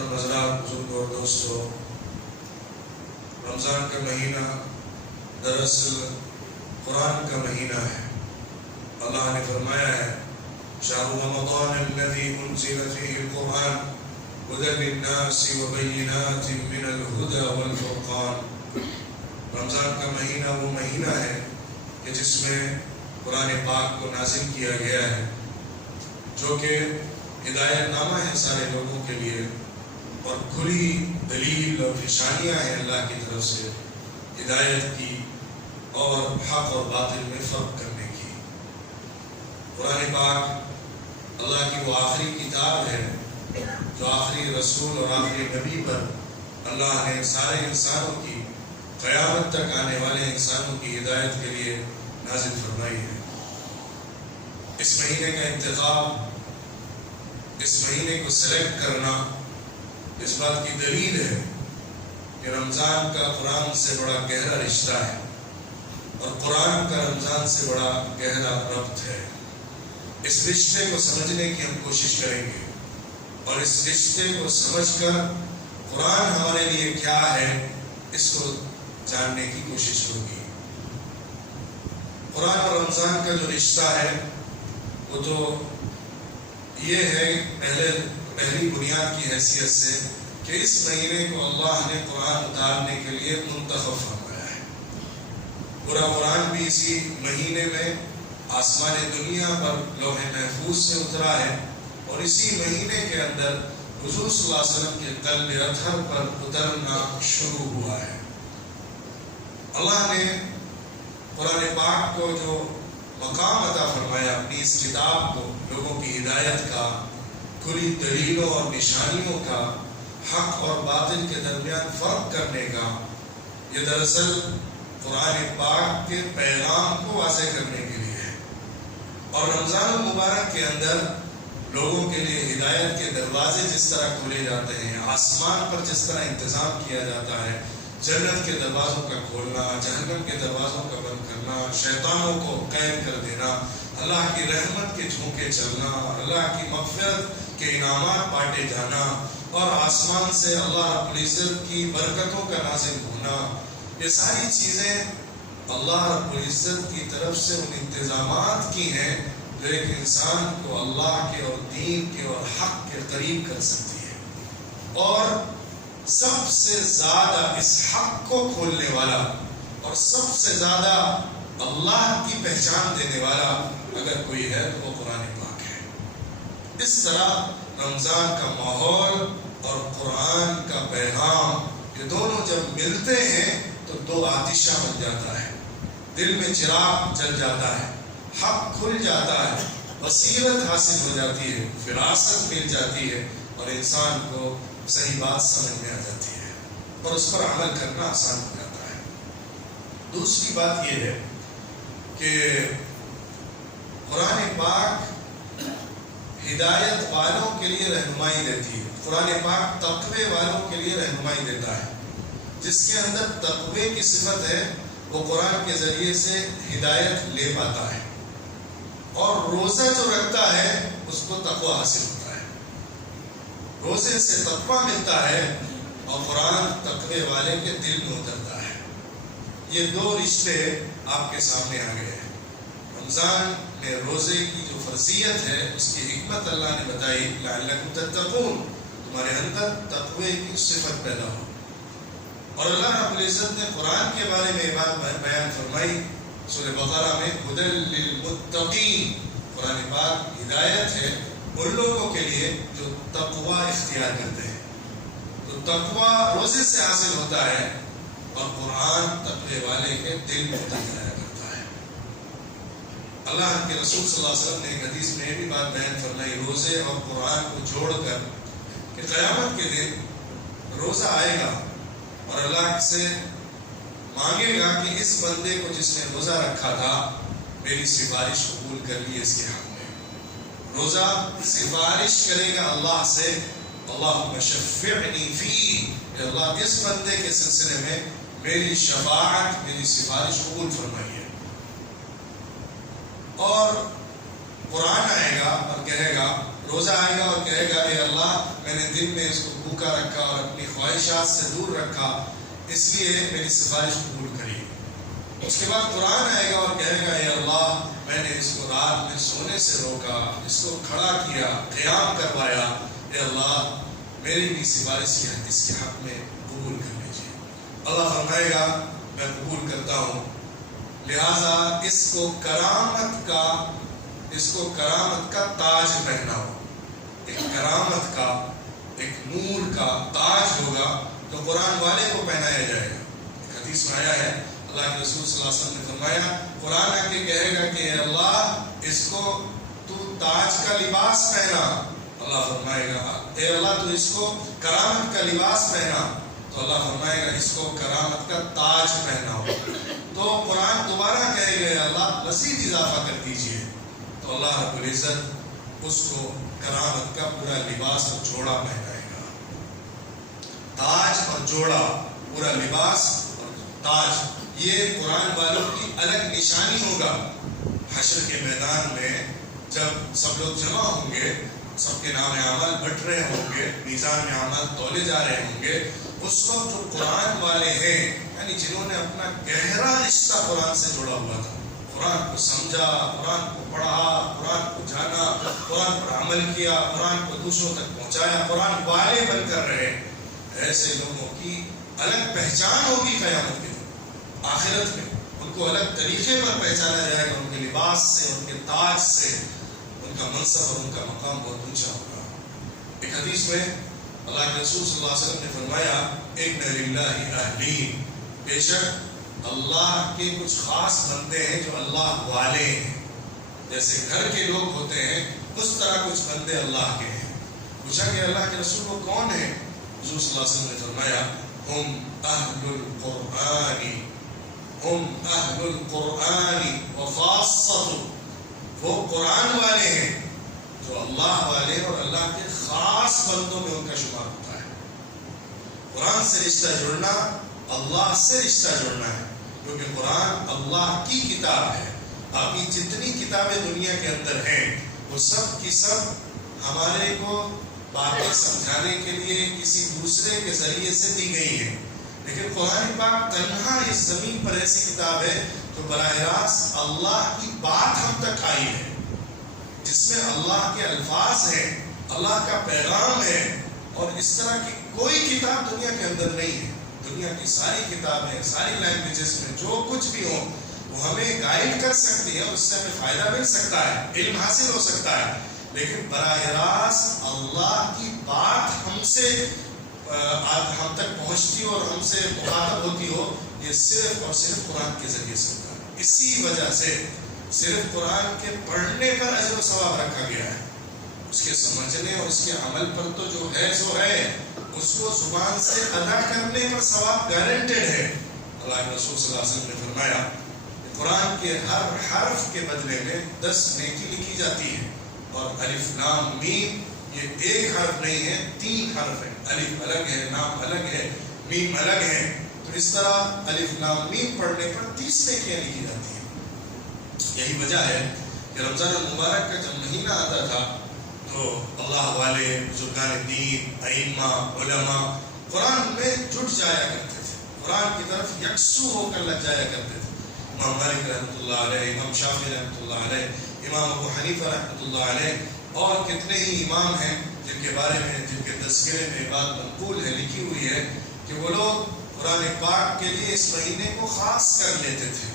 محترم حضرات، بزرگ اور دوستو، رمضان کا مہینہ دراصل قرآن کا مہینہ ہے۔ اللہ نے فرمایا ہے شہر رمضان الذی انزل فیہ القرآن ھدی للناس وبینات من الھدی والفرقان۔ رمضان کا مہینہ وہ مہینہ ہے کہ جس میں قرآن پاک کو نازل کیا گیا ہے، جو کہ ہدایت نامہ ہے سارے لوگوں کے لیے، اور کھلی دلیل اور نشانیاں ہیں اللہ کی طرف سے ہدایت کی اور حق اور باطل میں فرق کرنے کی۔ قرآن پاک اللہ کی وہ آخری کتاب ہے جو آخری رسول اور آخری نبی پر اللہ نے سارے انسانوں کی، قیامت تک آنے والے انسانوں کی ہدایت کے لیے نازل فرمائی ہے۔ اس مہینے کا انتخاب، اس مہینے کو سلیکٹ کرنا اس بات کی دلیل ہے کہ رمضان کا قرآن سے بڑا گہرا رشتہ ہے اور قرآن کا رمضان سے بڑا گہرا ربط ہے۔ اس رشتے کو سمجھنے کی ہم کوشش کریں گے اور اس رشتے کو سمجھ کر قرآن ہمارے لیے کیا ہے اس کو جاننے کی کوشش ہوگی۔ قرآن اور رمضان کا جو رشتہ ہے وہ تو یہ ہے پہلی بنیاد کی حیثیت سے کہ اس مہینے کو اللہ نے قرآن اتارنے کے لیے منتخب فرمایا ہے۔ پورا قرآن بھی اسی مہینے میں آسمان دنیا پر لوح محفوظ سے اترا ہے اور اسی مہینے کے اندر حضور صلی اللہ علیہ وسلم کے قلب اطہر پر اترنا شروع ہوا ہے۔ اللہ نے قرآن پاک کو جو مقام عطا فرمایا، اپنی اس کتاب کو لوگوں کی ہدایت کا، کھلی دلیلوں اور نشانیوں کا، حق اور باطل کے درمیان فرق کرنے کا، یہ دراصل قرآن پاک کے پیغام کو واضح کرنے کے لیے ہے۔ اور رمضان المبارک کے اندر لوگوں کے لیے ہدایت کے دروازے جس طرح کھولے جاتے ہیں، آسمان پر جس طرح انتظام کیا جاتا ہے، جنت کے دروازوں کا کھولنا، جہنم کے دروازوں کا بند کرنا، شیطانوں کو قید کر دینا، اللہ کی رحمت کے جھونکے چلنا، اللہ کی مغفرت کے انعامات بانٹے جانا اور آسمان سے اللہ رب العزت کی برکتوں کا نازل ہونا، یہ ساری چیزیں اللہ رب العزت کی طرف سے ان انتظامات کی ہیں جو ایک انسان کو اللہ کے اور دین کے اور حق کے قریب کر سکتی ہے۔ اور سب سے زیادہ اس حق کو کھولنے والا اور سب سے زیادہ اللہ کی پہچان دینے والا اگر کوئی ہے تو وہ قرآن پاک ہے۔ اس طرح رمضان کا ماحول اور قرآن کا پیغام، یہ دونوں جب ملتے ہیں تو دو آتشہ بن جاتا ہے، دل میں چراغ جل جاتا ہے، حق کھل جاتا ہے، بصیرت حاصل ہو جاتی ہے، فراست مل جاتی ہے اور انسان کو صحیح بات سمجھ میں آ جاتی ہے اور اس پر عمل کرنا آسان ہو جاتا ہے۔ دوسری بات یہ ہے کہ قرآن پاک ہدایت والوں کے لیے رہنمائی دیتی ہے۔ قرآن پاک تقوی والوں کے لیے رہنمائی دیتا ہے۔ جس کے اندر تقوی کی صفت ہے وہ قرآن کے ذریعے سے ہدایت لے پاتا ہے، اور روزہ جو رکھتا ہے اس کو تقوی حاصل ہوتا ہے۔ روزے سے تقوی ملتا ہے اور قرآن تقوی والے کے دل میں اترتا ہے۔ یہ دو رشتے آپ کے سامنے آ گئے ہیں۔ رمضان میں روزے کی جو فرضیت ہے اس کی حکمت اللہ نے بتائی، لعلکم تتقون، تمہارے اندر تقوی کی صفت پیدا ہو۔ اور اللہ رب العزت نے قرآن کے بارے میں یہ بات بیان فرمائی سورہ بقرہ میں، ھدی للمتقین، قرآن پاک ہدایت ہے ان لوگوں کے لیے جو تقوی اختیار کرتے ہیں۔ تو تقوی روزے سے حاصل ہوتا ہے اور قرآن تقوی والے کے دل میں اتر جایا کرتا ہے۔ اللہ کے رسول صلی اللہ علیہ وسلم نے ایک حدیث میں یہ بھی بات بیان فرمائی روزے اور قرآن کو جوڑ کر کہ قیامت کے دن روزہ آئے گا اور اللہ سے مانگے گا کہ اس بندے کو جس نے روزہ رکھا تھا میری سفارش قبول کر لی اس کے حق میں۔ روزہ سفارش کرے گا اللہ سے، اللہم شفعنی فی، کہ اللہ اس بندے کے سلسلے میں میری شفاعت، میری سفارش قبول فرمائیے۔ اور قرآن آئے گا اور کہے گا روزہ آئے گا اور کہے گا اے اللہ میں نے دن میں اس کو بھوکا رکھا اور اپنی خواہشات سے دور رکھا، اس لیے میری سفارش قبول کری۔ اس کے بعد قرآن آئے گا اور کہے گا اے اللہ میں نے اس کو رات میں سونے سے روکا، اس کو کھڑا کیا، قیام کروایا، اے اللہ میری بھی سفارش اس کے حق میں قبول کر لیجیے۔ اللہ فرمائے گا میں قبول کرتا ہوں، لہذا اس کو کرامت کا تاج پہناؤ۔ ایک کرامت کا، ایک نور کا تاج ہوگا جو قرآن والے کو پہنایا جائے گا۔ ایک حدیث میں آیا ہے اللہ کے رسول صلی اللہ علیہ وسلم نے فرمایا، قرآن آ کے کہے گا کہ اے اللہ اس کو تو تاج کا لباس پہنا۔ اللہ فرمائے گا اے اللہ تو اس کو کرامت کا لباس پہنا، تو اللہ فرمائے گا اس کو کرامت کا تاج پہناؤ۔ تو قرآن دوبارہ کہے گا اللہ مزید اضافہ کر دیجیے، تو اللہ رب العزت اس کو کرامت کا پورا لباس اور جوڑا پہنائے گا۔ تاج اور جوڑا، پورا لباس اور تاج، یہ قرآن والوں کی الگ نشانی ہوگا۔ حشر کے میدان میں جب سب لوگ جمع ہوں گے، سب کے نام اعمال بٹ رہے ہوں گے، میزان میں اعمال تولے جا رہے ہوں گے، اس وقت جو قرآن والے ہیں یعنی جنہوں نے اپنا گہرا رشتہ قرآن سے جوڑا ہوا تھا، قرآن کو سمجھا، قرآن کو پڑھا، قرآن کو جانا، قرآن پر عمل کیا، قرآن کو دوسروں تک پہنچایا، قرآن والے بن کر رہے، ایسے لوگوں کی الگ پہچان ہوگی قیامت کے دن۔ آخرت میں ان کو الگ طریقے پر پہچانا جائے گا، ان کے لباس سے، ان کے تاج سے، ان کا منصب اور ان کا مقام بہت اونچا ہوگا۔ ایک حدیث میں اللہ کے رسول صلی اللہ علیہ وسلم نے فرمایا اِنَّ لِلَّهِ أَهْلِينَ، بے شک اللہ کے کچھ خاص بندے ہیں جو اللہ والے ہیں، جیسے گھر کے لوگ ہوتے ہیں اس طرح کچھ بندے اللہ کے ہیں۔ پوچھا کہ اللہ کے رسول وہ کون ہیں؟ حضور صلی اللہ علیہ وسلم نے فرمایا ہم اہل القرآن، ہم اہل القرآن وخاصۃ، وہ قرآن والے ہیں جو اللہ والے اور اللہ کے خاص بندوں میں ان کا شمار ہوتا ہے۔ قرآن سے رشتہ جڑنا اللہ سے رشتہ جڑنا ہے، کیونکہ قرآن اللہ کی کتاب ہے۔ باقی جتنی کتابیں دنیا کے اندر ہیں وہ سب کی سب ہمارے کو باتیں سمجھانے کے لیے کسی دوسرے کے ذریعے سے دی گئی ہیں، لیکن قرآن پاک تنہا اس زمین پر ایسی کتاب ہے جو براہ راست اللہ کی بات ہم تک آئی ہے، جس میں اللہ کے الفاظ ہیں، اللہ کا پیغام ہے، اور اس طرح کی کوئی کتاب دنیا کے اندر نہیں ہے۔ دنیا کی ساری کتابیں، ساری لینگویجز میں جو کچھ بھی ہو وہ ہمیں گائیڈ کر سکتی ہے، اور اس سے ہمیں فائدہ مل سکتا ہے، علم حاصل ہو سکتا ہے، لیکن براہ راست اللہ کی بات ہم تک پہنچتی اور ہم سے مخاطب ہوتی ہو، یہ صرف اور صرف قرآن کے ذریعے سے ہوتا ہے۔ اسی وجہ سے صرف قرآن کے پڑھنے پر اجر و ثواب رکھا گیا ہے، اس کے سمجھنے اور اس کے عمل پر تو جو ہے سو ہے، اس کو زبان سے ادا کرنے پر ثواب گارنٹیڈ ہے۔ اللہ کے رسول صلی اللہ علیہ وسلم نے فرمایا کہ قرآن کے ہر حرف کے بدلے میں 10 نیکی لکھی جاتی ہے، اور الف لام میم یہ ایک حرف نہیں ہے، 3 حرف ہے، الف الگ ہے، لام الگ ہے، میم الگ ہے، تو اس طرح الف لام میم پڑھنے پر 30 نیکیاں لکھی جاتی ہیں۔ یہی وجہ ہے کہ رمضان المبارک کا جب مہینہ آتا تھا تو اللہ والے، بزرگان دین، ائمہ، علماء قرآن میں جٹ جایا کرتے تھے، قرآن کی طرف یکسو ہو کر لگ جایا کرتے تھے۔ امام مالک رحمۃ اللہ علیہ، امام شافعی رحمۃ اللہ علیہ، امام ابو حنیفہ رحمۃ اللہ علیہ، اور کتنے ہی امام ہیں جن کے بارے میں، جن کے تذکرے میں بات منقول ہے، لکھی ہوئی ہے کہ وہ لوگ قرآن پاک کے لیے اس مہینے کو خاص کر لیتے تھے،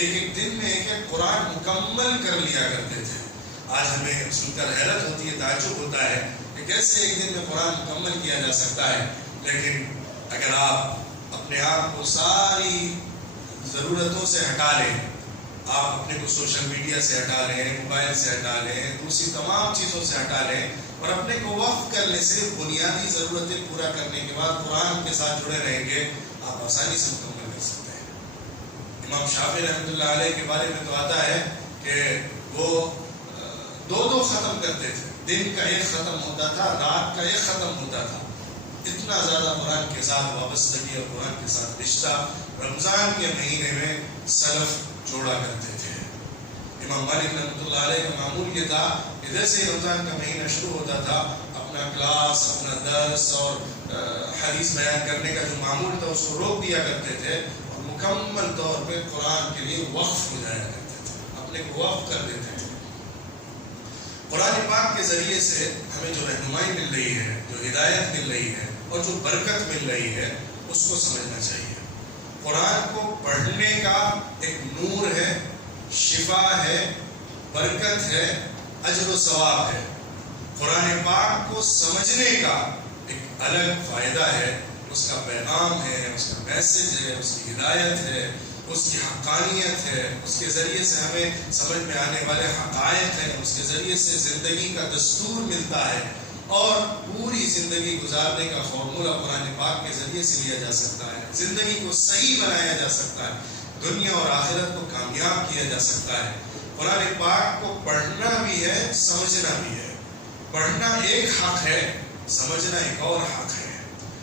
ایک دن میں ایک قرآن مکمل کر لیا کرتے تھے۔ آج ہمیں سن کر حیرت ہوتی ہے، تعجب ہوتا ہے کہ کیسے ایک دن میں قرآن مکمل کیا جا سکتا ہے، لیکن اگر آپ اپنے آپ کو ساری ضرورتوں سے ہٹا لیں، آپ اپنے کو سوشل میڈیا سے ہٹا لیں، موبائل سے ہٹا لیں، دوسری تمام چیزوں سے ہٹا لیں، اور اپنے کو وقف کر لیں، صرف بنیادی ضرورتیں پورا کرنے کے بعد قرآن کے ساتھ جڑے رہیں گے، آپ آسانی سے مکمل کر سکتے ہیں۔ امام شافعی رحمۃ اللہ علیہ کے بارے میں تو آتا ہے کہ وہ 2 ختم کرتے تھے، دن کا ایک ختم ہوتا تھا، رات کا ایک ختم ہوتا تھا، اتنا زیادہ قرآن کے ساتھ وابستگی اور قرآن کے ساتھ رشتہ رمضان کے مہینے میں سلف جوڑا کرتے تھے۔ امام مالک رحمۃ اللہ علیہ کا معمول یہ تھا کہ ادھر سے رمضان کا مہینہ شروع ہوتا تھا، اپنا کلاس، اپنا درس اور حدیث بیان کرنے کا جو معمول تھا اس کو روک دیا کرتے تھے اور مکمل طور پہ قرآن کے لیے وقف ہو جایا کرتے تھے، اپنے کو وقف کر دیتے تھے۔ قرآن پاک کے ذریعے سے ہمیں جو رہنمائی مل رہی ہے، جو ہدایت مل رہی ہے اور جو برکت مل رہی ہے اس کو سمجھنا چاہیے۔ قرآن کو پڑھنے کا ایک نور ہے، شفا ہے، برکت ہے، اجر و ثواب ہے۔ قرآن پاک کو سمجھنے کا ایک الگ فائدہ ہے، اس کا پیغام ہے، اس کا میسج ہے، اس کی ہدایت ہے، اس کی حقانیت ہے، اس کے ذریعے سے ہمیں سمجھ میں آنے والے حقائق ہیں، اس کے ذریعے سے زندگی کا دستور ملتا ہے اور پوری زندگی گزارنے کا فارمولہ قرآن پاک کے ذریعے سے لیا جا سکتا ہے۔ زندگی کو صحیح بنایا جا سکتا ہے، دنیا اور آخرت کو کامیاب کیا جا سکتا ہے۔ قرآن پاک کو پڑھنا بھی ہے، سمجھنا بھی ہے۔ پڑھنا ایک حق ہے، سمجھنا ایک اور حق ہے۔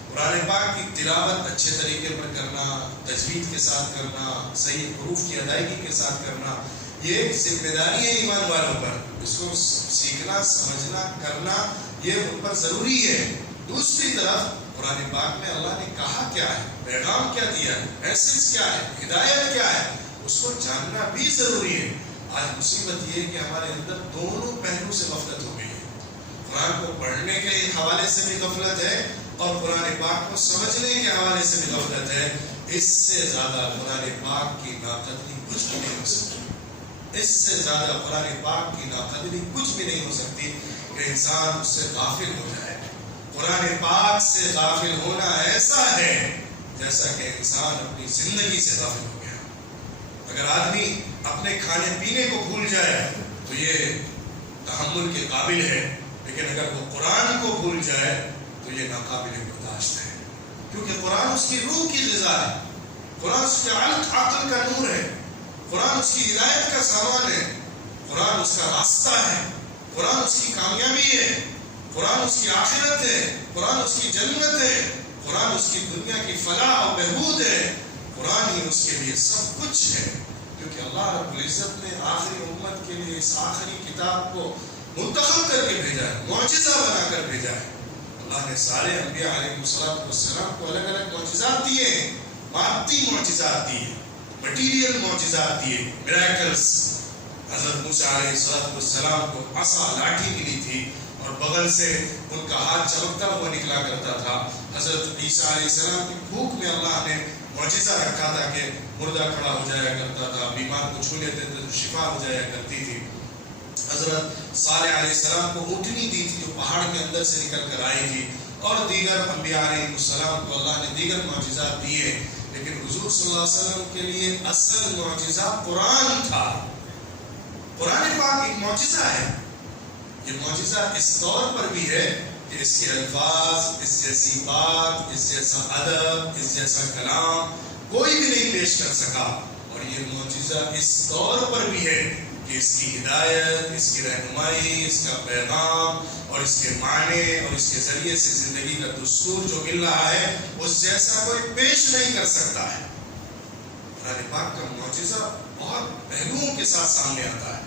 قرآن پاک کی تلاوت اچھے طریقے پر کرنا، تجوید کے ساتھ کرنا، صحیح حروف کی ادائیگی کے ساتھ کرنا، یہ ایک ذمہ داری ہے ایمان والوں پر۔ اس کو سیکھنا، سمجھنا، کرنا یہ ان پر ضروری ہے۔ دوسری طرف قرآن پاک میں اللہ نے کہا کیا ہے، پیغام کیا دیا ہے، میسج کیا ہے، ہدایت کیا ہے، اس کو جاننا بھی ضروری ہے۔ آج مصیبت یہ ہے کہ ہمارے اندر دونوں پہلو سے غفلت ہو گئی ہے۔ قرآن کو پڑھنے کے حوالے سے بھی غفلت ہے اور قرآن پاک کو سمجھنے کے حوالے سے بھی غفلت ہے۔ اس سے زیادہ قرآن پاک کی ناقدری کچھ بھی نہیں ہو سکتی۔ اس سے زیادہ قرآن پاک کی ناقدری کچھ بھی نہیں ہو سکتی کہ انسان اس سے غافل ہو جائے۔ قرآن پاک سے غافل ہونا ایسا ہے جیسا کہ انسان اپنی زندگی سے غافل ہو گیا۔ اگر آدمی اپنے کھانے پینے کو بھول جائے تو یہ تحمل کے قابل ہے، لیکن اگر وہ قرآن کو بھول جائے تو یہ ناقابل برداشت ہے، کیونکہ قرآن اس کی روح کی غذا ہے، قرآن اس کے عقل کا نور ہے، قرآن اس کی ہدایت کا سامان ہے، قرآن اس کا راستہ ہے، قرآن اس کی کامیابی ہے، قرآن اس کی آخرت ہے، قرآن اس کی جنت ہے، قرآن اس کی دنیا کی فلاح و بہبود ہے، قرآن ہی اس کے لیے سب کچھ ہے۔ کیونکہ اللہ رب العزت نے آخری امت کے لیے اس آخری کتاب کو منتخب کر کے بھیجا ہے، معجزہ بنا کر بھیجا ہے۔ اللہ نے سارے انبیاء علیہ السلام کو الگ الگ معجزات دیے ہیں، مادی معجزات دیے، مٹیریل معجزات دیے، میراکلز۔ حضرت موسیٰ علیہ السلام کو عصا لاٹھی ملی تھی اور بغل سے ان کا ہاتھ چمکتا ہوا نکلا کرتا تھا۔ حضرت عیسیٰ علیہ السلام کی بھوک میں اللہ نے معجزہ رکھا تھا کہ مردہ کھڑا ہو جایا کرتا تھا، بیمار کو چھو لیتے تھے تو شفا ہو جایا کرتی تھی۔ حضرت صالح علیہ السلام کو اونٹنی دی تھی جو پہاڑ کے اندر سے نکل کر آئی تھی، اور دیگر انبیاء علیہ السلام کو اللہ نے دیگر معجزات دیے، لیکن حضور صلی اللہ علیہ وسلم کے لیے اصل معجزہ قرآن تھا۔ قرآن پاک ایک معجزہ ہے۔ یہ معجزہ اس طور پر بھی ہے کہ اس کے الفاظ، اس جیسی بات، اس جیسا ادب، اس جیسا کلام کوئی بھی نہیں پیش کر سکا، اور یہ معجزہ اس طور پر بھی ہے کہ اس کی ہدایت، اس کی رہنمائی، اس کا پیغام اور اس کے معنی اور اس کے ذریعے سے زندگی کا دستور جو مل رہا ہے اس جیسا کوئی پیش نہیں کر سکتا ہے۔ قرآن پاک کا معجزہ بہت پہلوؤں کے ساتھ سامنے آتا ہے۔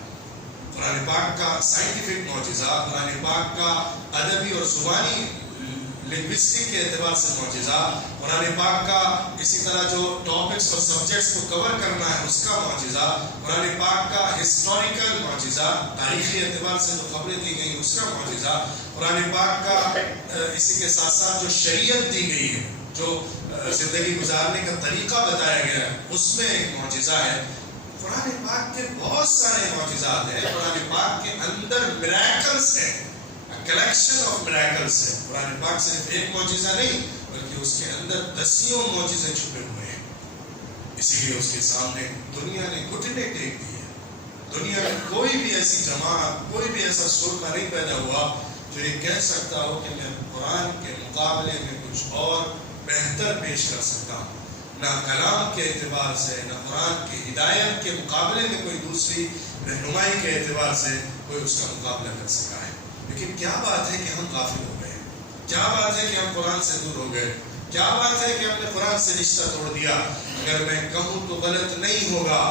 قرآن پاک کا سائنٹیفک معجزہ، قرآن پاک کا ادبی اور زبانی لنگوسٹک کے اعتبار سے معجزہ، قرآن پاک کا اسی طرح جو ٹاپکس اور سبجیکٹس کو کور کرنا ہے اس کا معجزہ، قرآن پاک کا ہسٹوریکل معجزہ، تاریخی اعتبار سے جو خبریں دی گئی اس کا معجزہ، قرآن پاک کا اسی کے ساتھ ساتھ جو شریعت دی گئی ہے، جو زندگی گزارنے کا طریقہ بتایا گیا ہے اس میں ایک معجزہ ہے۔ قرآن پاک کے بہت سارے معجزات ہیں، قرآن پاک کے اندر میراکلز ہیں، کلیکشن آف میراکلز ہے۔ قرآن پاک صرف ایک معجزہ نہیں بلکہ اس کے اندر دسیوں معجزے چھپے ہوئے ہیں۔ اسی لیے اس کے سامنے دنیا نے گھٹنے ٹیک دیے۔ دنیا میں کوئی بھی ایسی جماعت، کوئی بھی ایسا سرما نہیں پیدا ہوا جو یہ کہہ سکتا ہو کہ میں قرآن کے مقابلے میں کچھ اور بہتر پیش کر سکتا ہوں۔ نہ کلام کے اعتبار سے، نہ قرآن کی ہدایت کے مقابلے میں کوئی دوسری رہنمائی کے اعتبار سے کوئی اس کا مقابلہ کر سکا ہے۔ لیکن کیا بات ہے کہ ہم غافل ہو گئے، کیا بات ہے کہ ہم قرآن سے دور ہو گئے، کیا بات ہے کہ ہم نے قرآن سے رشتہ توڑ دیا۔ اگر میں کہوں تو غلط نہیں ہوگا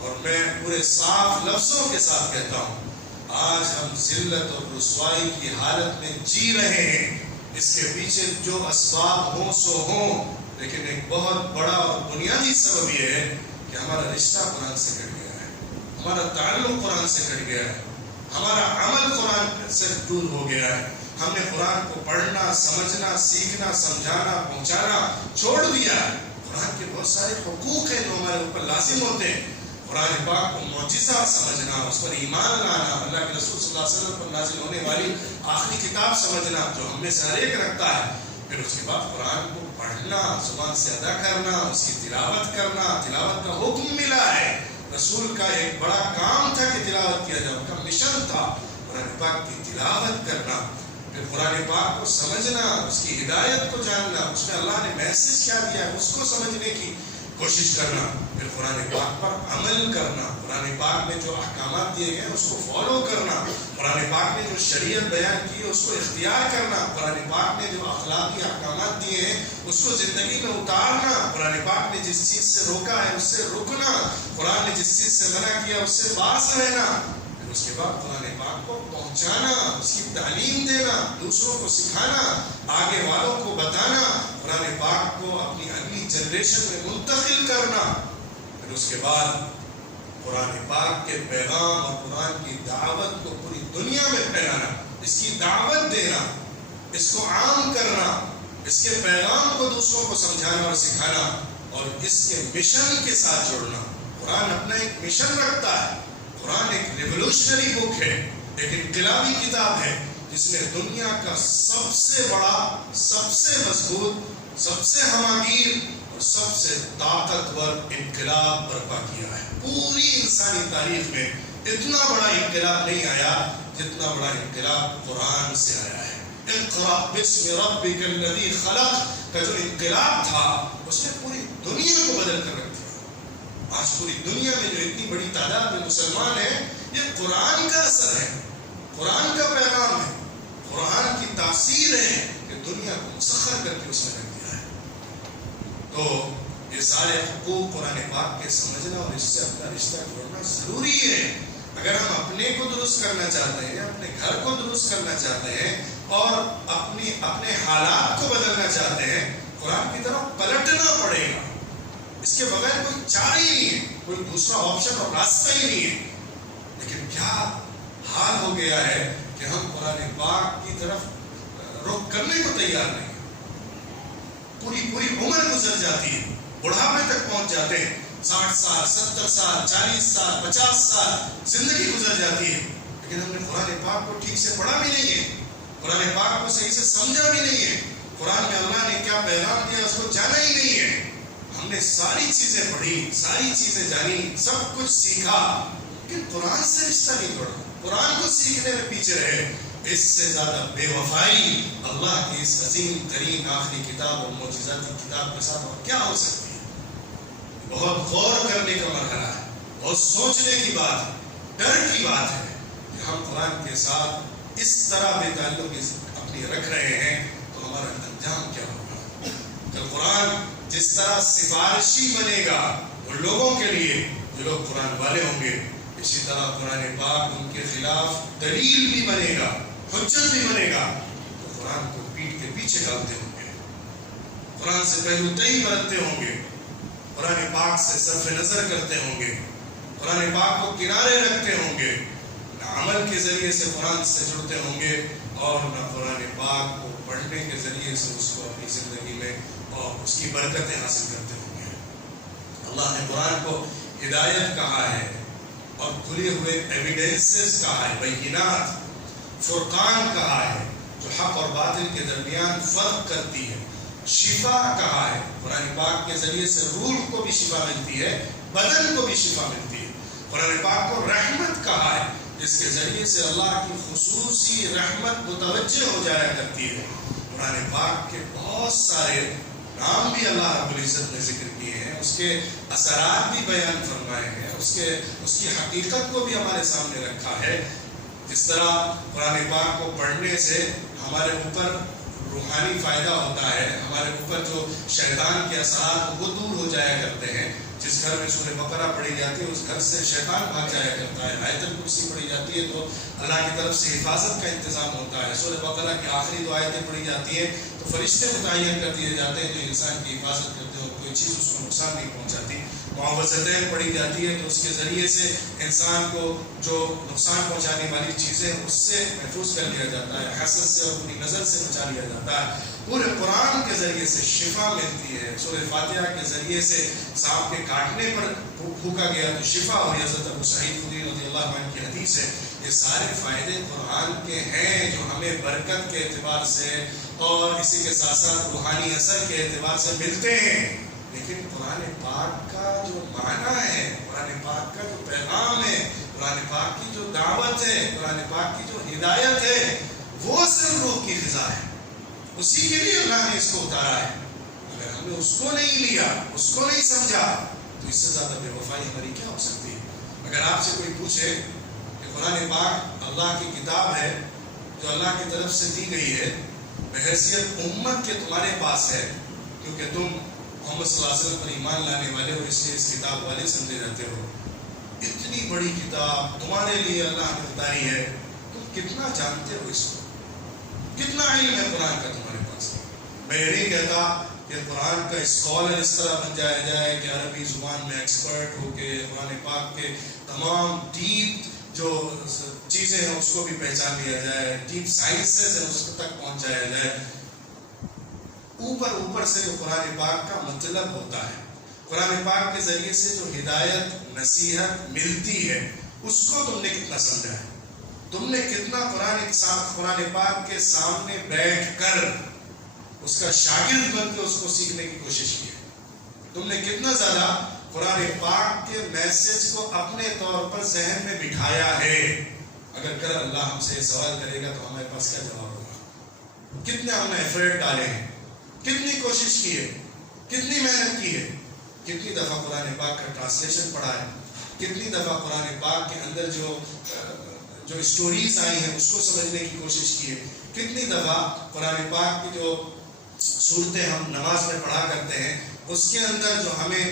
اور میں پورے صاف لفظوں کے ساتھ کہتا ہوں، آج ہم ذلت اور رسوائی کی حالت میں جی رہے ہیں، اس کے پیچھے جو اسباب ہوں سو ہوں، لیکن ایک بہت بڑا اور بنیادی سبب یہ ہے کہ ہمارا رشتہ قرآن سے کٹ گیا ہے، ہمارا تعلق قرآن سے کٹ گیا ہے، ہمارا عمل قرآن سے دور ہو گیا ہے۔ ہم نے قرآن کو پڑھنا، سمجھنا، سیکھنا، سمجھانا، پہنچانا چھوڑ دیا ہے۔ قرآن کے بہت سارے حقوق ہیں جو ہمارے اوپر لازم ہوتے ہیں۔ قرآن پاک کو معجزہ سمجھنا، اس پر ایمان لانا، اللہ کے رسول صلی اللہ علیہ وسلم پر نازل ہونے والی آخری کتاب سمجھنا جو ہم میں سے ہر ایک رکھتا ہے۔ پھر اس کے بعد قرآن کو پڑھنا، زبان سے ادا کرنا، اس کی تلاوت کرنا، تلاوت کا حکم ملا ہے۔ رسول کا ایک بڑا کام تھا کہ تلاوت کیا جائے، ان کا مشن تھا قرآن پاک کی تلاوت کرنا، پھر قرآن پاک کو سمجھنا، اس کی ہدایت کو جاننا، اس میں اللہ نے میسج کیا دیا ہے اس کو سمجھنے کی کوشش کرنا، پھر قرآن پاک پر عمل کرنا، قرآن پاک میں جو احکامات دیے گئے ہیں اس کو فالو کرنا، قرآن پاک نے جو شریعت بیان کی ہے اس کو اختیار کرنا، قرآن پاک نے جو اخلاقی احکامات دیے ہیں اس کو زندگی میں اتارنا، قرآن پاک نے جس چیز سے روکا ہے اس سے رکنا، قرآن نے جس چیز سے منع کیا اس سے باز رہنا، پھر اس کے بعد قرآن پاک کو پہنچانا، اس کی تعلیم دینا، دوسروں کو سکھانا، آگے والوں کو بتانا، قرآن پاک کو اپنی اگلی جنریشن میں منتقل کرنا، پھر اس کے بعد قرآن پاک کے پیغام اور قرآن کی دعوت کو پوری دنیا میں پھیلانا، اس کی دعوت دینا، اس کو عام کرنا، اس کے پیغام کو دوسروں کو سمجھانا اور سکھانا، اور اس کے مشن کے ساتھ جوڑنا۔ قرآن اپنا ایک مشن رکھتا ہے، قرآن ایک ریولوشنری بک ہے، ایک انقلابی کتاب ہے جس نے دنیا کا سب سے بڑا، سب سے مضبوط، سب سے ہماگیر اور سب سے طاقتور انقلاب برپا کیا ہے۔ پوری انسانی تاریخ میں اتنا بڑا انقلاب نہیں آیا جتنا بڑا انقلاب قرآن سے آیا ہے۔ اقرأ باسم ربک الذی خلق کا جو انقلاب تھا اس نے پوری دنیا کو بدل کر رکھ دیا۔ آج پوری دنیا میں جو اتنی بڑی تعداد میں مسلمان ہیں یہ قرآن کا اثر ہے، قرآن کا پیغام ہے، قرآن کی تاثیر ہے کہ دنیا کو مسخر کر کے اس نے رکھ دیا ہے۔ تو یہ سارے حقوق قرآن پاک کے سمجھنا اور اس سے اپنا رشتہ جوڑنا ضروری ہے۔ اگر ہم اپنے کو درست کرنا چاہتے ہیں، اپنے گھر کو درست کرنا چاہتے ہیں اور اپنے حالات کو بدلنا چاہتے ہیں، قرآن کی طرف پلٹنا پڑے گا۔ اس کے بغیر کوئی چارہ ہی نہیں ہے، کوئی دوسرا آپشن اور راستہ ہی نہیں ہے۔ لیکن کیا حال ہو گیا ہے کہ ہم قرآن پاک کی طرف رخ کرنے کو تیار نہیں، پوری عمر گزر جاتی ہے، بڑھاپے تک پہنچ جاتے ہیں، 60 سال 70 سال 40 سال 50 سال زندگی گزر جاتی ہے، لیکن ہم نے قرآن پاک کو ٹھیک سے پڑھا بھی نہیں ہے، قرآن پاک کو صحیح سے سمجھا بھی نہیں ہے، قرآن میں اللہ نے کیا پیغام دیا اس کو جانا ہی نہیں ہے۔ ہم نے ساری چیزیں پڑھی، ساری چیزیں جانی، سب کچھ سیکھا، لیکن قرآن سے رشتہ نہیں توڑا، قرآن کو سیکھنے میں پیچھے رہے۔ اس سے زیادہ بے وفائی اللہ کی اس عظیم ترین آخری کتاب اور معجزاتی کتاب کے ساتھ اور کیا ہو سکتی ہے؟ بہت غور کرنے کا مرحلہ ہے، بہت سوچنے کی بات ہے، ڈر کی بات ہے کہ ہم قرآن کے ساتھ اس طرح بے تعلقی اپنی رکھ رہے ہیں تو ہمارا انجام کیا ہوگا؟ جب قرآن جس طرح سفارشی بنے گا ان لوگوں کے لیے جو لوگ قرآن والے ہوں گے، اسی طرح قرآن پاک ان کے خلاف دلیل بھی بنے گا، حجت بھی بنے گا، تو قرآن کو پیٹھ کے پیچھے ڈالتے ہوں گے، قرآن سے پہلو تئی برتتے ہوں گے، قرآن پاک سے صرف نظر کرتے ہوں گے، قرآن پاک کو کنارے رکھتے ہوں گے، نہ عمل کے ذریعے سے قرآن سے جڑتے ہوں گے اور نہ قرآن پاک کو پڑھنے کے ذریعے سے اس کو اپنی زندگی میں اور اس کی برکتیں حاصل کرتے ہوں گے۔ اللہ نے قرآن کو ہدایت کہا ہے اور کھلے ہوئے ایویڈنسز کہا ہے، بینات، فرقان کہا ہے جو حق اور باطل کے درمیان فرق کرتی ہے، شفا کہا ہے، قرآن پاک کے ذریعے سے روح کو بھی شفا ملتی ہے، بدن کو بھی شفا ملتی ہے۔ قرآن پاک کو رحمت کہا ہے جس کے ذریعے سے اللہ کی خصوصی رحمت متوجہ ہو جایا کرتی ہے۔ قرآن پاک کے بہت سارے نام بھی اللہ رب العزت نے ذکر کیے ہیں، اس کے اثرات بھی بیان فرمائے ہیں، اس کی حقیقت کو بھی ہمارے سامنے رکھا ہے۔ جس طرح قرآن پاک کو پڑھنے سے ہمارے اوپر روحانی فائدہ ہوتا ہے، ہمارے اوپر جو شیطان کے اثرات وہ دور ہو جایا کرتے ہیں، جس گھر میں سورہ بقرہ پڑھی جاتی ہے اس گھر سے شیطان بھاگ جایا کرتا ہے. آیت الکرسی پڑھی جاتی ہے تو اللہ کی طرف سے حفاظت کا انتظام ہوتا ہے. سورہ بقرہ کی آخری دو آیتیں پڑھی جاتی ہیں تو فرشتے متعین کر دیے جاتے ہیں جو انسان کی حفاظت کرتے ہیں اور کوئی چیز اس کو نقصان نہیں پہنچاتی. معوذتین پڑھی جاتی ہے تو اس کے ذریعے سے انسان کو جو نقصان پہنچانے والی چیزیں اس سے محفوظ کر لیا جاتا ہے, حسد سے اور اپنی نظر سے بچا لیا جاتا ہے. پورے قرآن کے ذریعے سے شفا ملتی ہے. سورہ فاتحہ کے ذریعے سے سانپ کے کاٹنے پر پھونکا گیا تو شفا ہوئی. حضرت ابو سعید خدری رضی اللہ عنہ کی حدیث ہے. یہ سارے فائدے قرآن کے ہیں جو ہمیں برکت کے اعتبار سے اور اسی کے ساتھ ساتھ روحانی اثر کے اعتبار سے ملتے ہیں. لیکن قرآن پاک کا جو معنی ہے, قرآن پاک کا جو پیغام ہے, قرآن پاک کی جو دعوت ہے, قرآن پاک کی جو ہدایت ہے, وہ صرف روح کی غذا ہے. اسی کے لیے اللہ نے اس کو اتارا ہے. اگر ہم نے اس کو نہیں لیا, اس کو نہیں سمجھا, تو اس سے زیادہ بے وفائی ہماری کیا ہو سکتی ہے. اگر آپ سے کوئی پوچھے کہ قرآن پاک اللہ کی کتاب ہے جو اللہ کی طرف سے دی گئی ہے, بحیثیت امت کے تمہارے پاس ہے کیونکہ تم محمد صلی اللہ علیہ وسلم پر ایمان لانے والے اور اس لیے اس کتاب والے سمجھے جاتے ہو, اتنی بڑی کتاب تمہارے لیے اللہ نے اتاری ہے, تم کتنا جانتے ہو اس کو, کتنا علم ہے قرآن کا تمہارے پاس. میں یہ نہیں کہتا کہ قرآن کا اسکالر اس طرح بن جایا جائے کہ عربی زبان میں ایکسپرٹ ہو کے قرآن پاک کے تمام ڈیپ جو چیزیں ہیں اس کو بھی پہچان لیا جائے, ڈیپ سائنسز ہیں اس تک پہنچ جایا جائے. اوپر سے جو قرآن پاک کا مطلب ہوتا ہے, قرآن پاک کے ذریعے سے جو ہدایت نصیحت ملتی ہے, اس کو تم نے کتنا سمجھا ہے. تم نے کتنا قرآن پاک کے سامنے بیٹھ کر اس کا شاگرد بن کے اس کو سیکھنے کی کوشش کی ہے. تم نے کتنا زیادہ قرآن پاک کے میسج کو اپنے طور پر ذہن میں بٹھایا ہے. اگر کل اللہ ہم سے یہ سوال کرے گا تو ہمارے پاس کیا جواب ہوگا. کتنے ہم نے ایفرٹ ڈالے ہیں, کتنی کوشش کی ہے, کتنی محنت کی ہے, کتنی دفعہ قرآن پاک کا ٹرانسلیشن پڑھا ہے, کتنی دفعہ قرآن پاک کے اندر جو اسٹوریز آئی ہیں اس کو سمجھنے کی کوشش کی ہے, کتنی دفعہ قرآن پاک کی جو صورتیں ہم نماز میں پڑھا کرتے ہیں اس کے اندر جو ہمیں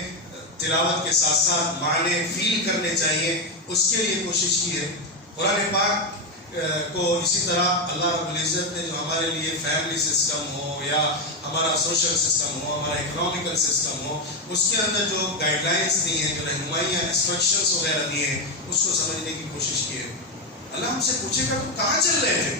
تلاوت کے ساتھ ساتھ معنی فیل کرنے چاہیے اس کے لیے کوشش کی ہے. قرآن پاک کو اسی طرح اللہ رب العزت نے جو ہمارے لیے فیملی سسٹم ہو یا ہمارا سوشل سسٹم ہو, ہمارا اکنامکل سسٹم ہو, اس کے اندر جو گائیڈ لائنس دی ہیں, جو رہنمائیاں انسٹرکشنس وغیرہ دیے ہیں, اس کو سمجھنے کی کوشش کی ہے. اللہ ہم سے پوچھے گا تم کہاں چل رہے تھے,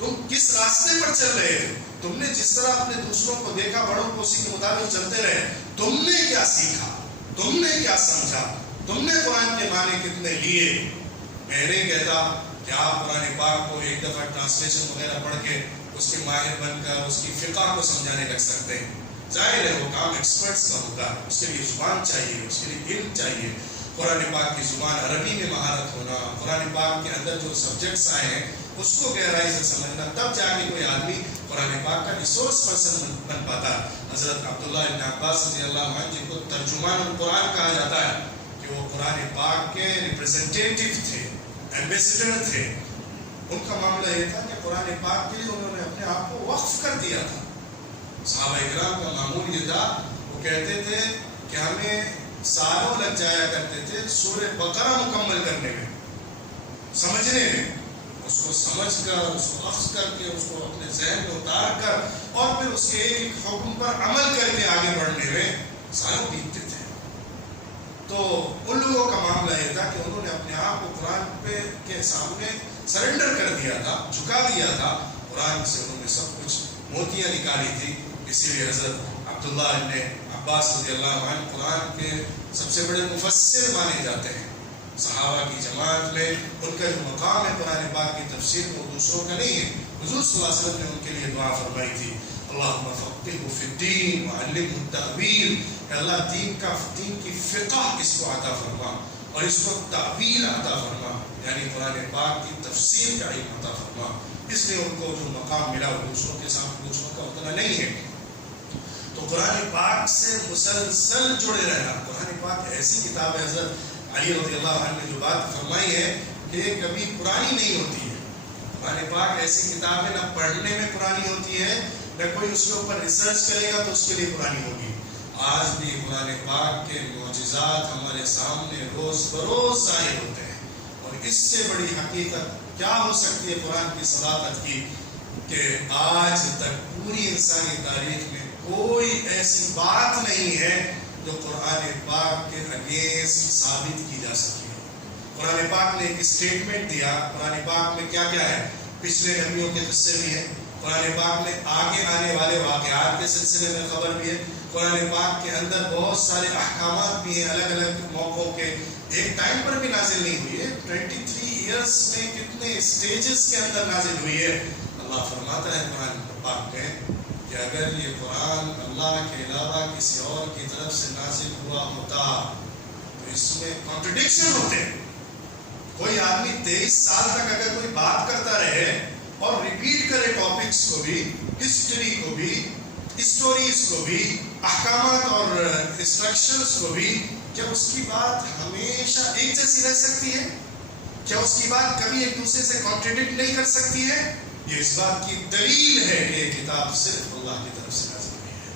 تم کس راستے پر چل رہے تھے, تم نے جس طرح اپنے دوسروں کو دیکھا بڑوں کو اسی کے مطابق چلتے رہے, تم نے کیا سیکھا, تم نے کیا سمجھا, تم نے قرآن کے معنی کتنے لیے. میں نہیں کہتا کہ آپ قرآن پاک کو ایک دفعہ ٹرانسلیشن وغیرہ پڑھ کے اس کے ماہر بن کر اس کی فقہ کو سمجھانے لگ سکتے ہیں. ظاہر ہے وہ کام ایکسپرٹس کا ہوتا ہے, اس کے لیے زبان چاہیے, اس کے لیے علم چاہیے. قرآن پاک کی زبان عربی میں مہارت ہونا, قرآن پاک کے اندر جو سبجیکٹس آئے ہیں اس کو گہرائی سے سمجھنا, تب جا کے کوئی آدمی قرآن پاک کا ریسورس پرسن بن پاتا ہے. حضرت عبداللہ ابن عباس رضی اللہ عنہ جن کو ترجمان القرآن کہا جاتا ہے کہ وہ قرآن پاک کے ریپریزنٹیٹیو تھے, ایمبیسڈر تھے. ان کا معاملہ یہ تھا کہ قرآن پاک کے لیے انہوں نے اپنے آپ کو وقف کر دیا تھا. صحابہ اکرام کا معمول یہ تھا, وہ کہتے تھے کہ ہمیں سالوں لگ جایا کرتے تھے سورہ بقرہ مکمل کرنے میں, سمجھنے میں, اس کو سمجھ کر, اس کو اخذ کر کے, اس کو اپنے ذہن میں اتار کر اور پھر اس کے ایک حکم پر عمل کر کے آگے بڑھنے میں سالوں بیتتے تھے. تو ان لوگوں کا معاملہ یہ تھا کہ انہوں نے اپنے آپ کو قرآن کے سامنے سرنڈر کر دیا تھا, جھکا دیا تھا. قرآن سے انہوں نے سب کچھ موتیاں نکالی تھی. اسی لیے حضرت عبداللہ ابن عباس رضی اللہ عنہ قرآن کے سب سے بڑے مفسر مانے جاتے ہیں. صحابہ کی جماعت میں ان کا جو مقام ہے قرآن پاک کی تفسیر میں وہ دوسروں کا نہیں ہے. حضور صلی اللہ علیہ وسلم نے ان کے لیے دعا فرمائی تھی, اللہم فقہہ فی الدین وعلمہ التأویل, کہ اللہ دین کی فقہ اس کو عطا فرما اور اس کو تعویل عطا فرما, یعنی قرآن پاک کی تفسیر کا علم عطا فرما. اس لیے ان کو جو مقام ملا وہ دوسروں کے ساتھ دوسروں کا اتنا نہیں ہے. تو قرآن پاک سے مسلسل جڑے رہنا. قرآن پاک ایسی کتاب ہے, حضرت علی رضی اللہ عنہ نے جو بات فرمائی ہے کہ کبھی پرانی نہیں ہوتی ہے. قرآن پاک ایسی کتاب ہے نہ پڑھنے میں پرانی ہوتی ہے, نہ کوئی اس کے اوپر ریسرچ کرے گا تو اس کے لیے پرانی ہوگی. آج بھی قرآن پاک کے معجزات ہمارے سامنے روز بروز ظاہر ہوتے ہیں، اور اس سے بڑی حقیقت کیا ہو سکتی ہے قرآن کی صداقت کی، کہ آج تک پوری انسانی تاریخ میں کوئی ایسی بات نہیں ہے جو قرآن پاک کے اگینسٹ ثابت کی جا سکی ہے۔ قرآن پاک نے ایک اسٹیٹمنٹ دیا، قرآن پاک میں کیا کیا ہے، پچھلے نبیوں کے قصے بھی ہیں، قرآن پاک میں آگے آنے والے واقعات کے سلسلے میں خبر بھی ہے، قرآن پاک کے اندر بہت سارے احکامات بھی ہیں الگ الگ موقعوں کے، ایک ٹائم پر بھی نازل نہیں ہوئی ہے، 23 ایئرس میں کتنے اسٹیجز کے اندر نازل ہوئی ہے۔ اللہ فرماتا ہے قرآن پاک میں کہ اگر یہ قرآن اللہ کے علاوہ کسی اور کی طرف سے نازل ہوا ہوتا تو اس میں کانٹرڈکشن ہوتے۔ کوئی آدمی 23 سال تک اگر کوئی بات کرتا رہے اور ریپیٹ کرے ٹاپکس کو بھی، ہسٹری کو بھی، اسٹوریز کو بھی، احکامات اور انسٹرکشنز کو بھی، کیا اس کی بات ہمیشہ ایک جیسی رہ سکتی ہے؟ کیا اس کی بات کبھی ایک دوسرے سے کانٹرڈکٹ نہیں کر سکتی ہے؟ یہ اس بات کی دلیل ہے کہ یہ کتاب صرف اللہ کی طرف سے نازل ہوئی ہے۔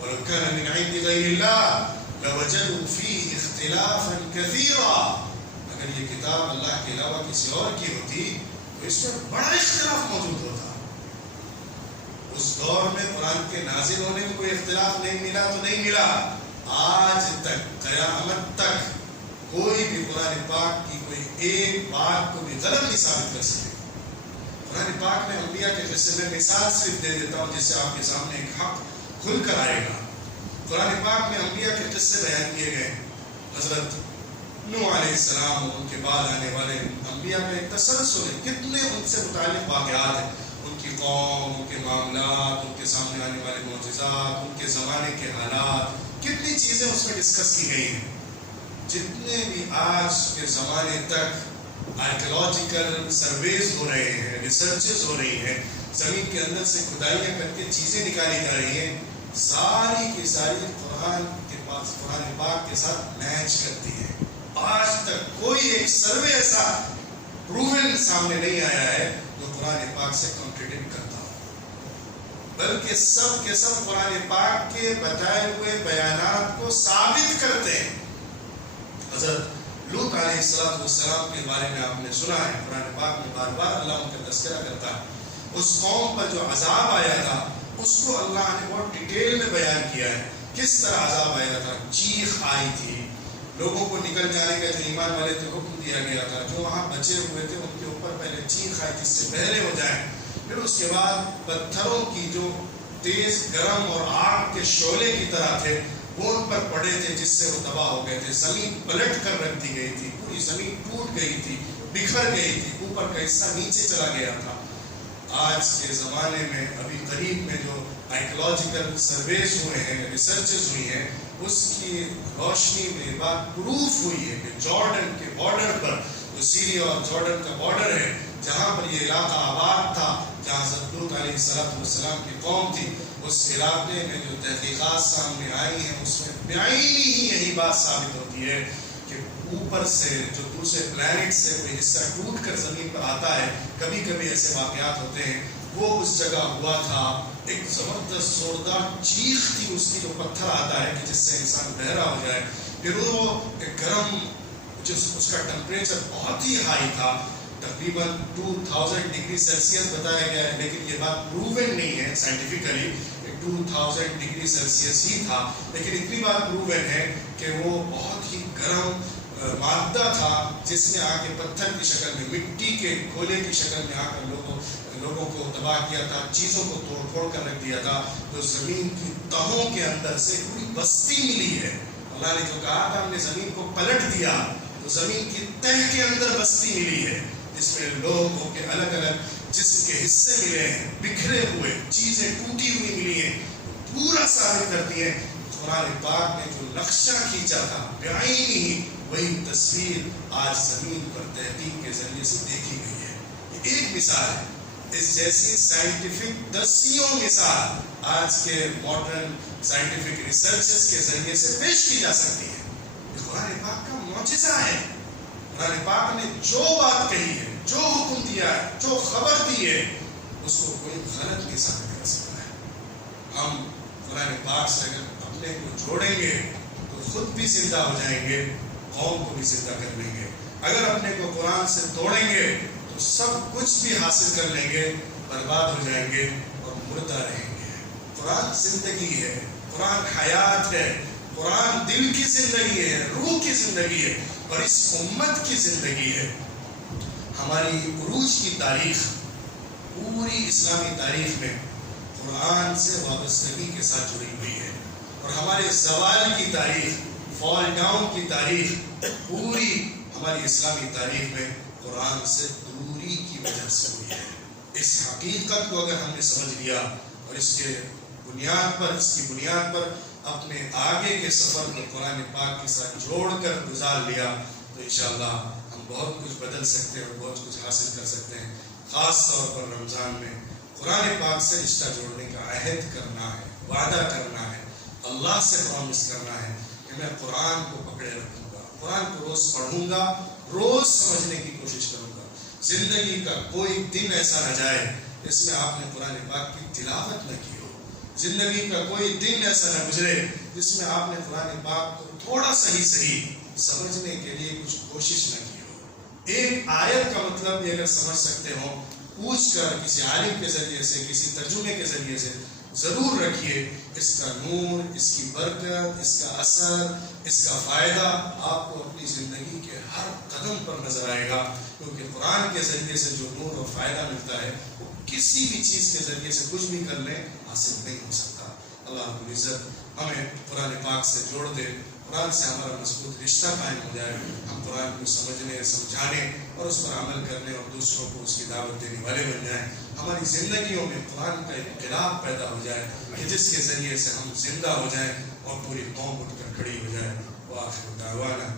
وَلَوْ كَانَ مِنْ عِنْدِ غَيْرِ اللَّهِ لَوَجَدُوا فِيهِ اخْتِلَافًا كَثِيرًا، اگر یہ کتاب اللہ کے علاوہ کسی اور کی ہوتی تو اس میں بڑا اختلاف موجود ہوتا۔ اس دور میں قرآن کے نازل ہونے میں کوئی اختلاف نہیں ملا تو نہیں ملا، آج تک قیامت تک کوئی بھی قرآن پاک کی کوئی ایک بات کو بھی غلط نہیں ثابت کر سکے۔ قرآن پاک میں انبیاء کے قصے میں مثال صرف دے دیتا ہوں جس سے آپ کے سامنے ایک حق کھل کر آئے گا۔ قرآن پاک میں انبیاء کے قصے بیان کیے گئے، حضرت نوح علیہ السلام اور ان کے بعد آنے والے انبیاء کا ایک تسلسل ہے، کتنے ان سے متعلق واقعات ہیں، ان کی قوم، ان کے معاملات، ان کے سامنے آنے والے معجزات، ان کے زمانے کے حالات، کتنی چیزیں اس میں ڈسکس کی گئی ہیں۔ جتنے بھی آج کے زمانے تک آرکیولوجیکل سرویز ہو رہے ہیں، ریسرچز ہو رہی ہیں، زمین کے اندر سے کھدائیاں کر کے چیزیں نکالی جا رہی ہیں، ساری کی ساری قرآن پاک کے ساتھ میچ کرتی ہے۔ آج تک کوئی ایک سروے ایسا پروون سامنے نہیں آیا ہے جو قرآن پاک سے کانٹرڈکٹ کرتا ہو، بلکہ سب کے سب قرآن پاک کے بتائے ہوئے بیانات کو ثابت کرتے ہیں۔ حضرت لوط علیہ السلام کے بارے میں آپ نے سنا ہے، قرآن پاک میں بار بار اللہ ان کا تذکرہ کرتا ہے۔ اس قوم پر جو عذاب آیا تھا اس کو اللہ نے بہت ڈیٹیل میں بیان کیا ہے، کس طرح عذاب آیا تھا، چیخ آئی تھی، لوگوں کو نکل جانے کا جو ایمان والے تھے حکم دیا گیا تھا، جو وہاں بچے ہوئے تھے ان کے اوپر پہلے چیخ آئی جس سے بہرے ہو جائیں، پھر اس کے بعد پتھروں کی جو تیز گرم اور آگ کے شعلے کی طرح تھے وہ ان پر پڑے تھے جس سے وہ تباہ ہو گئے تھے، زمین پلٹ کر رکھ دی گئی تھی، پوری زمین ٹوٹ گئی تھی، بکھر گئی تھی، اوپر کا حصہ نیچے چلا گیا تھا۔ آج کے زمانے میں ابھی قریب میں جو آرکیولوجیکل سرویز ہوئے ہیں، ریسرچز ہوئی ہیں، اس کی روشنی میں بات پروف ہوئی ہے کہ جارڈن کے بارڈر پر، جو سیریا اور جارڈن کا بارڈر ہے، جہاں پر یہ علاقہ آباد تھا، جہاں حضرت لوط علیہ السلام کی قوم تھی، اس علاقے میں جو تحقیقات سامنے آئی ہیں اس میں بعینی ہی یہی بات ثابت ہوتی ہے کہ اوپر سے جو دوسرے پلانٹ سے کوئی حصہ ٹوٹ کر زمین پر آتا ہے، کبھی کبھی ایسے واقعات ہوتے ہیں، وہ اس جگہ ہوا تھا، ایک زبردست زوردار چیخ تھی اس کی، جو پتھر آتا ہے کہ جس سے انسان بہرا ہو جائے، پھر وہ ایک گرم، اس کا ٹمپریچر بہت ہی ہائی تھا، تقریباً 2000 ڈگری سیلسیس بتایا گیا ہے، لیکن یہ بات پروون نہیں ہے سائنٹیفکلی، 2000 ڈگری سیلسیس ہی تھا، لیکن اتنی بات پروون ہے کہ وہ بہت ہی گرم مادہ تھا جس نے آ کے پتھر کی شکل میں، مٹی کے گولے کی شکل میں آ کر لوگوں کو تباہ کیا تھا، چیزوں کو توڑ پھوڑ کر رکھ دیا تھا۔ تو زمین کی تہوں کے اندر سے پوری بستی ملی ہے، اللہ نے جو کہا تھا ہم نے زمین کو پلٹ دیا، تو زمین کی تہ کے اندر بستی ملی ہے جس میں لوگوں کے الگ الگ جسم کے حصے ملے ہیں، بکھرے ہوئے چیزیں ٹوٹی ہوئی ملی ہیں، پورا ثابت کرتی ہیں قرآن پاک نے جو نقشہ کھینچا تھا بعینی وہی تصویر آج زمین پر تحقیق کے ذریعے سے دیکھی گئی ہے۔ یہ ایک مثال ہے، اس جیسی سائنٹیفک دسیوں مثال آج کے ماڈرن سائنٹیفک ریسرچز کے ذریعے سے پیش کی جا سکتی ہے۔ یہ قرآن پاک کا معجزہ ہے۔ قرآن پاک نے جو بات کہی ہے، جو حکم دیا ہے، جو خبر دی ہے، اس کو کوئی غلط نہیں ثابت کر سکتا ہے۔ ہم قرآن پاک سے اگر اپنے کو جوڑیں گے تو خود بھی زندہ ہو جائیں گے، قوم کو بھی زندہ کر لیں گے۔ اگر اپنے کو قرآن سے توڑیں گے تو سب کچھ بھی حاصل کر لیں گے، برباد ہو جائیں گے اور مردہ رہیں گے۔ قرآن زندگی ہے، قرآن حیات ہے، قرآن دل کی زندگی ہے، روح کی زندگی ہے، اور اس امت کی زندگی ہے۔ ہماری عروج کی تاریخ، پوری اسلامی تاریخ میں قرآن سے وابستگی کے ساتھ جڑی ہوئی ہے، اور ہمارے زوال کی تاریخ، فال ڈاؤن کی تاریخ، پوری ہماری اسلامی تاریخ میں قرآن سے دوری کی وجہ سے ہوئی ہے۔ اس حقیقت کو اگر ہم نے سمجھ لیا اور اس کی بنیاد پر اپنے آگے کے سفر کو قرآن پاک کے ساتھ جوڑ کر گزار لیا تو انشاءاللہ ہم بہت کچھ بدل سکتے ہیں اور بہت کچھ حاصل کر سکتے ہیں۔ خاص طور پر رمضان میں قرآن پاک سے رشتہ جوڑنے کا عہد کرنا ہے، وعدہ کرنا ہے، اللہ سے پرومس کرنا ہے کہ میں قرآن کو پکڑے رکھوں گا، قرآن کو روز پڑھوں گا، روز سمجھنے کی کوشش کروں گا۔ زندگی کا کوئی دن ایسا نہ جائے جس میں آپ نے قرآن پاک کی تلاوت نہ کی ہو، زندگی کا کوئی دن ایسا نہ گزرے جس میں آپ نے قرآن پاک کو تھوڑا صحیح سمجھنے کے لیے کچھ کوشش نہ کی ہو۔ ایک آیت کا مطلب بھی اگر سمجھ سکتے ہو، پوچھ کر کسی عالم کے ذریعے سے، کسی ترجمے کے ذریعے سے ضرور رکھیے۔ اس کا نور، اس کی برکت، اس کا اثر، اس کا فائدہ آپ کو اپنی زندگی کے ہر قدم پر نظر آئے گا، کیونکہ قرآن کے ذریعے سے جو نور اور فائدہ ملتا ہے وہ کسی بھی چیز کے ذریعے سے کچھ بھی کر لیں حاصل نہیں ہو سکتا۔ اللہ رب العزت ہمیں قرآن پاک سے جوڑ دے، قرآن سے ہمارا مضبوط رشتہ قائم ہو جائے، ہم قرآن کو سمجھنے، سمجھانے اور اس پر عمل کرنے اور دوسروں کو اس کی دعوت دینے والے بن جائیں۔ ہماری زندگیوں میں قرآن کا انقلاب پیدا ہو جائے کہ جس کے ذریعے سے ہم زندہ ہو جائیں اور پوری قوم اٹھ کر کھڑی ہو جائے۔ وآخر دعوانا